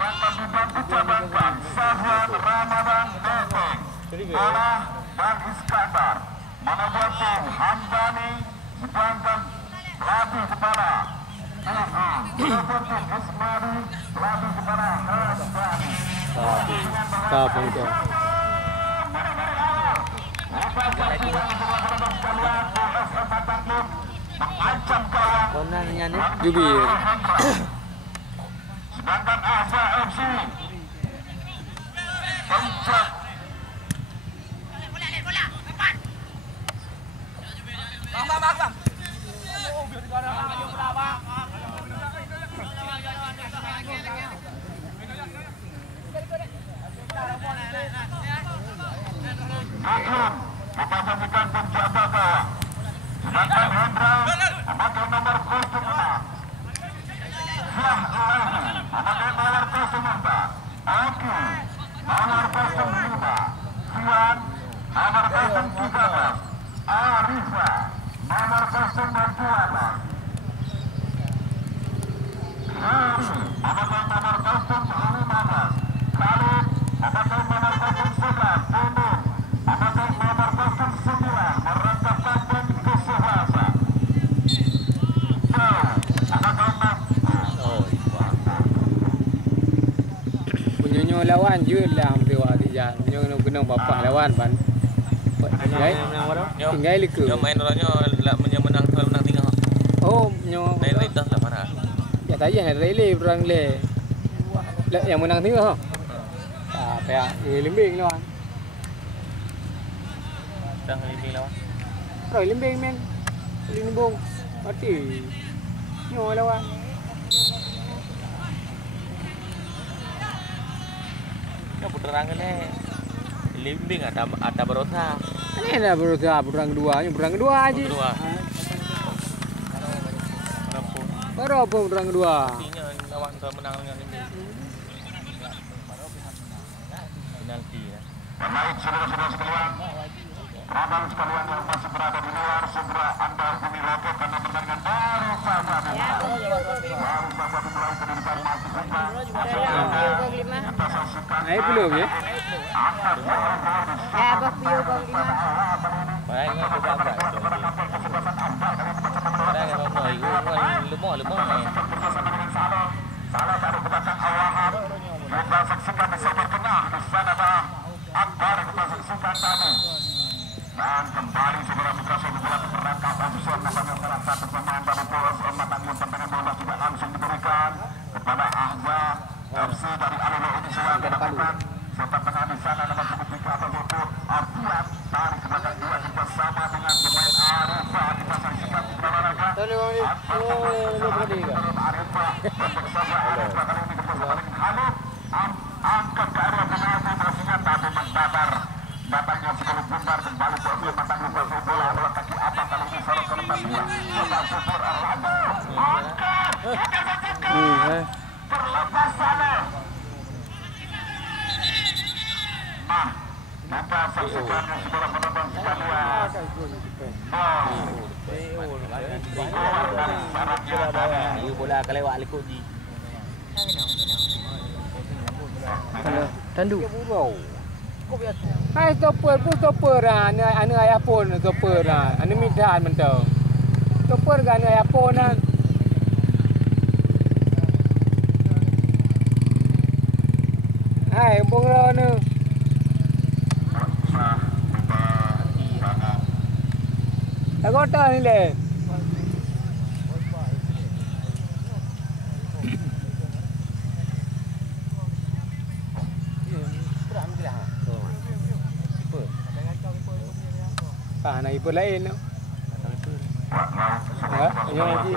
akan dibantu cabangkan Sahwan Ramadan Neteng, Bola dan Iskandar. Menobati Hamdani, sedangkan pelatih kepala Seperti Ismari, pelatih kepala Hamdani. Apa itu? Mengancam kawan Konannya nih. Jubir. sedangkan Ahsa FC pencet Akhir memasukan penjaga gawang. Sedangkan Hendra memakai nomor 06. Syah Ilahi memakai nomor 04. Aki nomor 05. Sian nomor 013. Arifa nomor 012. Hari memakai nomor 015. Khalid memakai nomor 011. Bumbu memakai nomor 09. Merangkapkan pun ke Suhasa. Punya lawan je lah hampir waktu dia. Punya kena bapak lawan pan. Tinggal leka. Yang main orangnya lah menang 3. Oh, nyo. Main dah lah marah. Ya tadi yang rele orang le. Yang menang tengah. Ah, payah lembing lawan. Dah lebih lawan. Rồi lembing men. Lembing. Mati. Nyo lawan. Nah putaran ni limbing ada berosa. Ini dah berusaha putaran kedua aja. Kedua. Baru apa putaran kedua? Artinya lawan tu menang dengan limbing. Penalti ya. Baik saudara-saudara sekalian, abang sekalian yang masih berada di luar, segera Anda hubungi Lopo karena pertandingan baru saja dimulai. Baru saja dimulai kedudukan masih sama. Kita saksikan Naik belum ya? angkat bola di Abah Pio Bang Lima. Baik ni aku gambar tu. Baik kalau mau lemah ni. bersama dengan Salah. Salah baru ke belakang Awahab. Kita saksikan di sebelah tengah di sana ada Akbar kita saksikan tadi. Dan kembali saudara mitra sepak bola terperangkap Abisor nampaknya salah satu pemain baru polos Matanggung tendangan bola tidak langsung diberikan kepada Ahza FC dari Alolo ini sudah mendapatkan serta tengah di sana nomor 23 atau Bobo Artian tarik ke belakang dua bersama dengan pemain Arifa kita saksikan di belakang raga Arifa bersama Arifa kali ini bersama dengan Khalid angkat ke area penalti pastinya tapi mendatar datangnya sebelum bundar kembali ke area Matanggung pasang bola adalah kaki apa kali ini sorot ke lepas dua coba super Arlando angkat kita saksikan terlepas sana. Nah, kita saksikan saudara penonton sekalian. You bola kelewat lekuk ji. Tandu. Hai stopper pun stopper lah. Anu ayah pun stopper lah. Anu midan mentau. Stopper kan ayah pun lah. Hai, bung lo ni. Tak kota ni le. Ah, nak ibu lain tu. Ya, yang lagi.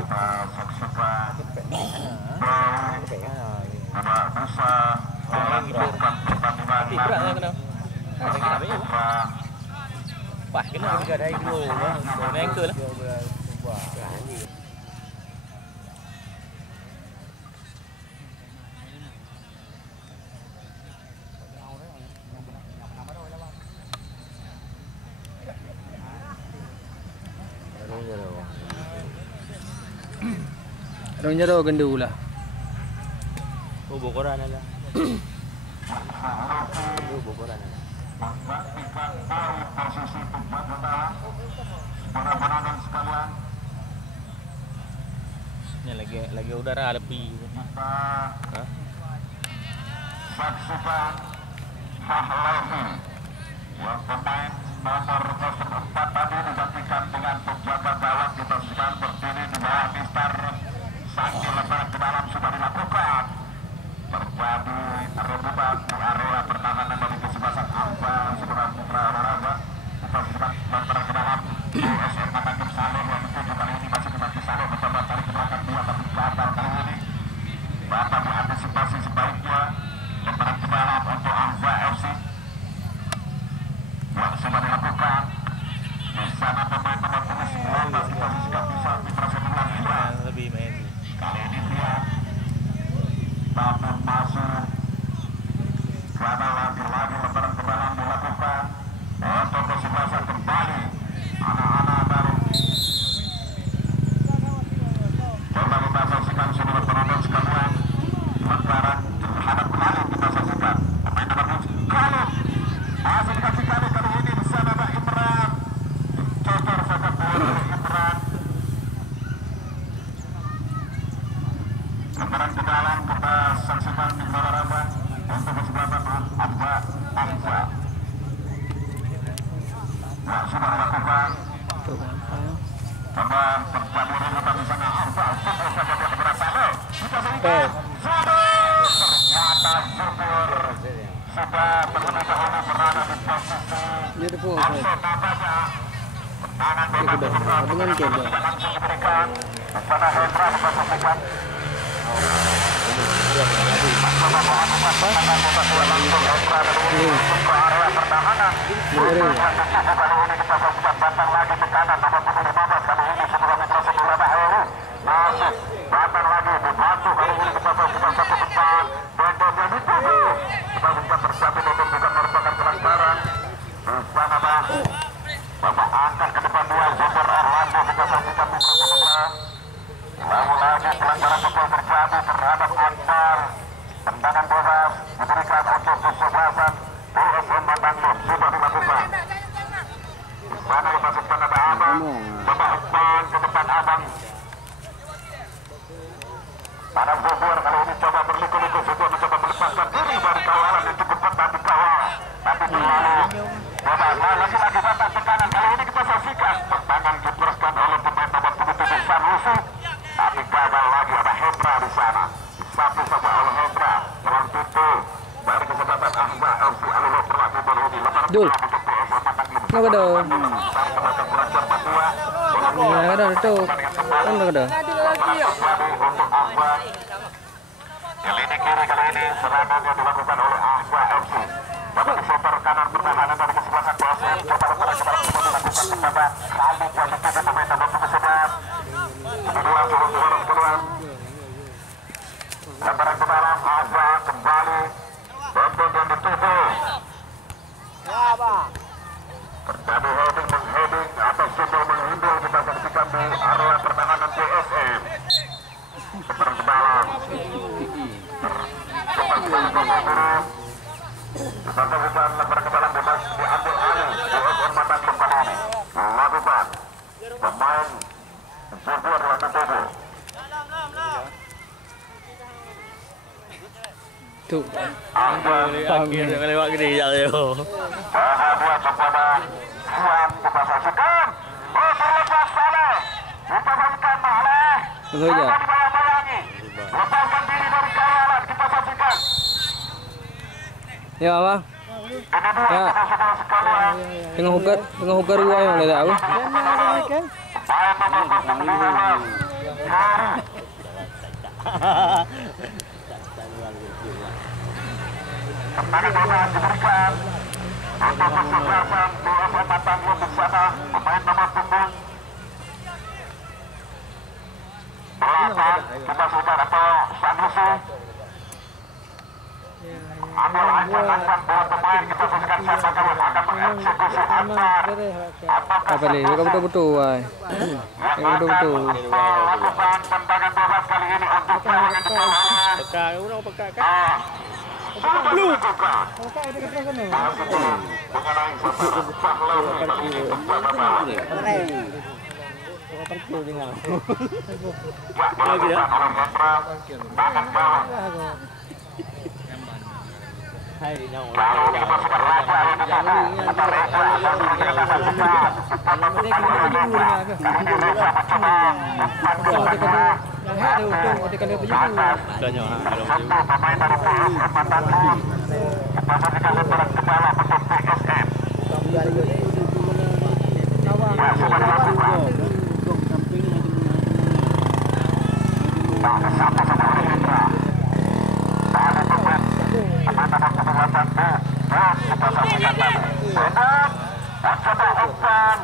Tapi beratnya kena. Ada kena apa ya? Wah, kena juga dari dulu. Kena ankle lah. Orang jero kendu lah. Oh, Bokoran ada. Bokoran ada. Menggantikan dari posisi pembuat bola para penonton sekalian. Ini lagi udara lebih. Kita saksikan Hahlawi yang pemain nomor 04 tadi digantikan dengan penjaga gawang. Kita sedang berdiri di bawah Mister Sandi. Lebaran ke dalam sudah dilakukan. Terjadi rebutan di area pertahanan dari kesebelasan Amba Saudara Putra Olahraga. Kita sedang lebaran ke dalam USM Matangkep Saleh yang dituju kali ini masih kita Saleh mencoba tarik ke belakang dua tapi gagal kali ini. Dapat diantisipasi sebaiknya lebaran ke dalam untuk Amba FC. Yang sudah dilakukan di sana pemain nomor 19 kita sudah bisa dipersebelah lebih main. kali ini dia namun masuk karena lagi-lagi lebaran ke dalam dilakukan untuk kesebelasan kembali anak-anak baru. Coba kita saksikan saudara penonton sekalian, lebaran terhadap kembali kita saksikan pemain nomor 7 kalau masih dikasih kali ini di sana ada Imran, cocor saja bola Imran. Lebaran ke dalam kita saksikan di Olahraga untuk kesebelasan Amba. Ya, sudah dilakukan. Coba terjadi rebutan di sana Amba. Tunggu saja dia beberapa lo. Kita berikan. Ternyata Subur sudah terlebih dahulu berada di posisi langsung nampaknya. Tangan bebas dengan tidak langsung diberikan. Di sana Hendra diposisikan. Area pertahanan. Kali ini kita saksikan batang lagi ke kanan nomor 15 kali ini sebuah mikrofon bola Bahru masuk batang lagi dibantu kali ini kita saksikan satu depan dan itu kita bisa terjadi untuk bukan merupakan pelanggaran di sana Bapak angkat ke depan dua Zobar Orlando kita saksikan mikrofon bola. Lalu lagi pelanggaran betul terjadi terhadap Akbar. Tendangan bebas diberikan untuk kesebelasan USM Batanglo sudah dilakukan. Di sana dimasukkan ada Abang, Bapak Akbar ke depan Abang. Pada Zuhur kali ini coba berliku-liku Zuhur mencoba melepaskan diri dari kawalan yang cukup ketat di kawal. Tapi terlalu bebas. Lagi-lagi batang tekanan kali ini kita saksikan tendangan diberikan oleh pemain nomor 77 Sanusi. Tapi gagal lagi ada Hendra di sana. Satu saja oleh Hendra dalam pintu dari kesempatan Ahmad FC Alullah berlaku baru ini lebaran Dul. untuk PSM Matanglo. Kenapa dong? Dari belakang belajar Papua. Nah, ada tuh. Kan ada. Untuk Ahmad. Kali ini kiri kali ini serangan yang dilakukan oleh Ahmad FC. Dapat disoper kanan pertahanan dari kesebelasan PSM. Coba lebaran ke dalam semua dilakukan kepada Khalid yang dituju pemain nomor 11. Kedua turun keluar. Lebaran ke dalam Azza kembali bentuk yang dituju. Terjadi heading atau simbol menghindar kita saksikan di area pertahanan PSM. Lebaran ke dalam. Cepat sekali buru-buru. Kita saksikan lebaran ke dalam bebas diambil alih PSM Matanglo kali ini. Lakukan pemain Zuhur yang dituju. Tuh. Akhir lewat gini ya yo. Bahagia kepada Fuad kita saksikan. Oh terlepas Saleh. Kita saksikan Saleh. Tunggu aja. Dibayang-bayangi. Lepaskan diri dari kawalan kita saksikan. Ya apa? Ini dua Ya. saudara sekalian. Tengah hukar gua yang udah tahu. Main nomor 19. Kembali bebas diberikan untuk kesebelasan PSM Matanglo di sana pemain nomor 7 belakang kita sudah atau Sanusi ambil ancang-ancang bola pemain kita saksikan siapa kalau akan mengeksekusi Akbar Apa nih? Kau betul-betul, wah. yang akan melakukan tendangan bebas kali ini untuk serangan di bawah. Peka, orang peka kan? Lu buka. Kakak ada kerja kan? Mengenai sasaran Pahlawi kali ini untuk bawah. Orang parkir dengan. Ya, dilakukan oleh Hendra. Tangan bawah. Hai di nyawa. Lalu dimasukkan Raja ini sana. Kata Raja, lalu dikatakan cepat. Cepat untuk Raja. Kali ini Raja mencoba. Umpan kedua. Yang ada untung, ada kena berjumpa. Tanya, Satu pemain dari PS Kepatan Luz. Memposisikan lemparan ke bawah untuk PSM. Ya, sudah dilakukan. Ada satu sama oleh Hendra. Tak ada pemain. Teman-teman kebetulan kita saksikan tadi. Benar. Mencoba umpan.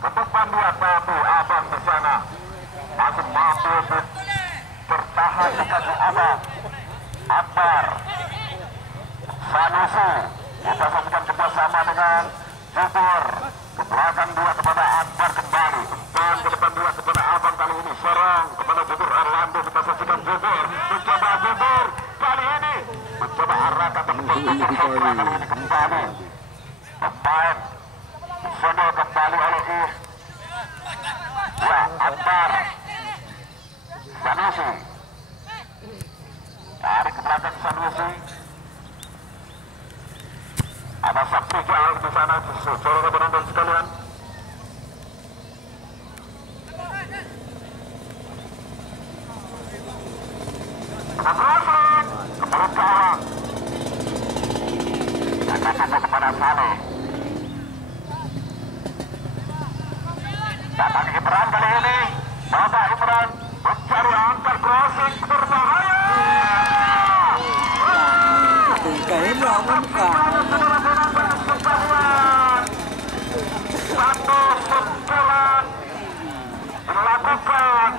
Untuk panduan Babu Abang di sana. Masih mampu bertahan di kaki Abang. Akbar. Sanusi. Kita saksikan kerjasama dengan Jubur. Ke belakang dua kepada Akbar kembali. Dan ke depan dua kepada Abang kali ini. Serang kepada Jubur Orlando. Kita saksikan Jubur. Mencoba Jubur. Kali ini. Mencoba arahkan betul Jubur Hendra kali ini kembali. Pemain. Sudah kembali oleh ya, Akbar. Sanusi. Dari ke belakang Sanusi. Ada Sabtu jauh di sana, saudara penonton sekalian. Keberatan, keberatan gawang. Akan tunggu kepada Saleh. Datang Imran kali ini. Bapak Imran mencari angka crossing berbahaya. Kain lawan kan. Satu pukulan dilakukan.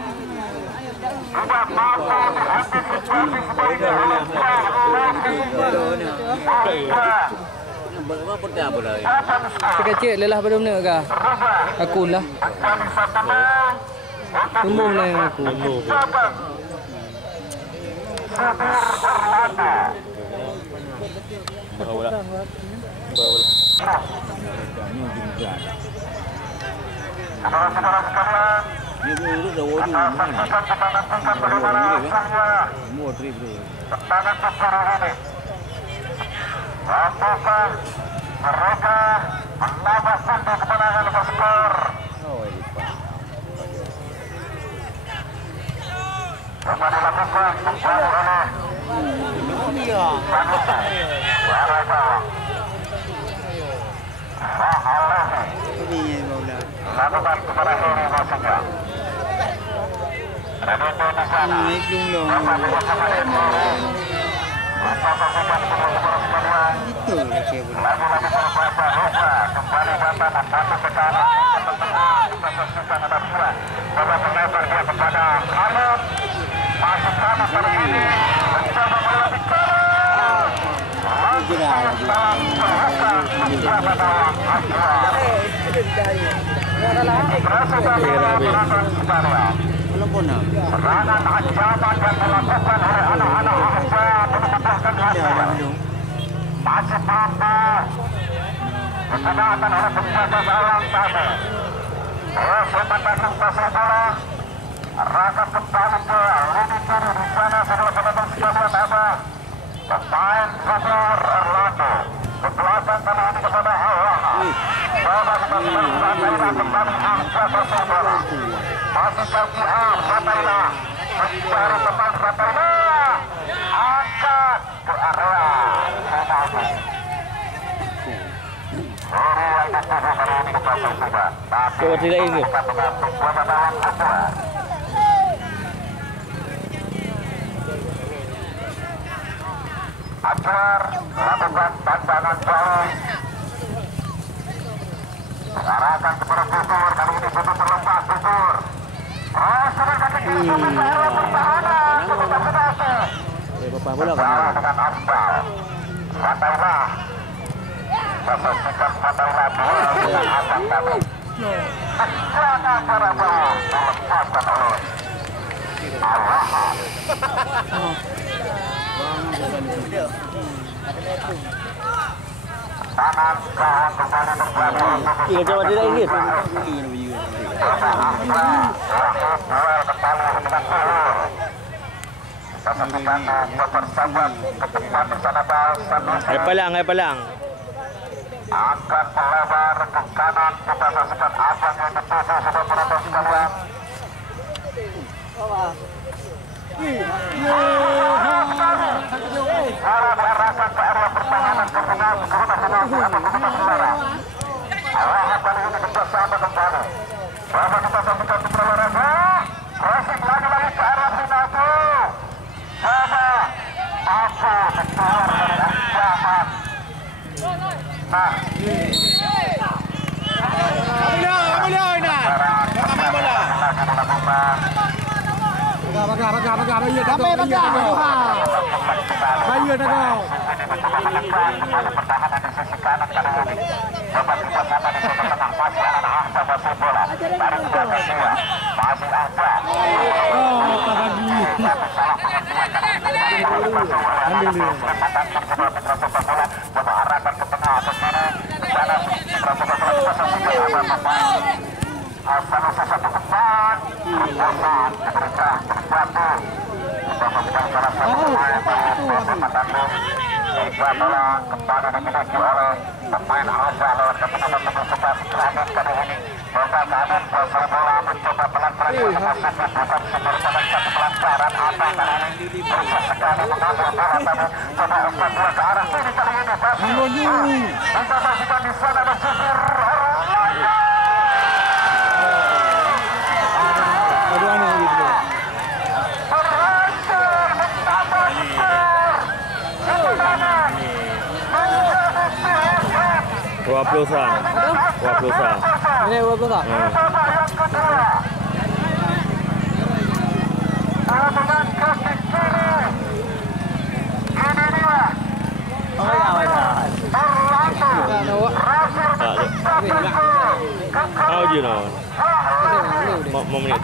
Tidak mampu diantisipasi sebaliknya oleh Kecil lelah pada mana kah? Aku lah. Tumbung lah yang aku. Bawa lah. Saudara-saudara sekalian, saksikan kita nantikan bagaimana hasilnya. Tendangan besar ini. Apakah mereka menambah pundi kemenangan berskor? Coba dilakukan kembali oleh Sanusi. Suara gawang. Sahalehi. Lakukan kepada Heri Masiga. Renito di sana. Bapak bersama Heri. Bapak saksikan kepada sekalian. Lagi-lagi berbahasa Rosa. Kembali bantahan satu ke kanan. Ke tengah. Kita saksikan ada dua. Bapak penlebar dia kepada Khalid. Masuk kanan kali ini. Mencoba melewati kanan. Lagi sayang dalam terbuka. Mencoba dalam Akbar. Berasa dari penonton sekalian. Serangan ancaman yang dilakukan oleh anak-anak Ahzab membuahkan hasil. Masih mampu digunakan oleh penjaga gawang tadi. Sementara pasal bola Raka kembali ke lini kiri di sana. Saudara penonton sekalian ada pemain Jubur Orlando. Kekuatan kali ini kepada Allah. Coba kita sebentar kembali angka pasal bola. Masih kaki Fatayla mencari teman Fatayla, angkat ke area penalti. Yang dituju kali ini kita sudah. Coba tidak ini. Akbar melakukan tandangan jauh. Arahkan kepada Jubur, kali ini Jubur terlepas Jubur. Sudah kaki kiri Jubur ke area pertahanan. Sebentar penalti. Salah dengan Akbar. Fatayla. Kita saksikan Fatayla bola dengan Abang tadi. Secara para bawah dilepaskan oleh Tangan kawan kembali terjadi untuk Iya, coba tidak ini. duel kembali dengan pelur. Kita saksikan bersahabat ke depan di sana Sanusi. Ay palang. Angkat melebar ke kanan, kita saksikan abang yang dituju sudah penonton sekalian. Bola diarahkan ke area pertahanan kegunaan saudara. Arahkan kali ini bersama kembali. Bahwa kita saksikan di berolahraga, crossing lagi ke arah Sinatu. Coba aku keluar dari ancaman. Nah, kembali dimiliki oleh pemain Alfa lawan kemenangan Universitas Keramat kali ini. Bapak Kanan pasar bola mencoba pelan-pelan bukan sumber pada satu pelancaran apa kali ini berusaha sekali mengambil bola tadi coba umpan bola ke arah kiri kali ini kita pastikan di sana bersisir Waplosan. Ini waktu tak? How do you know? Mau menit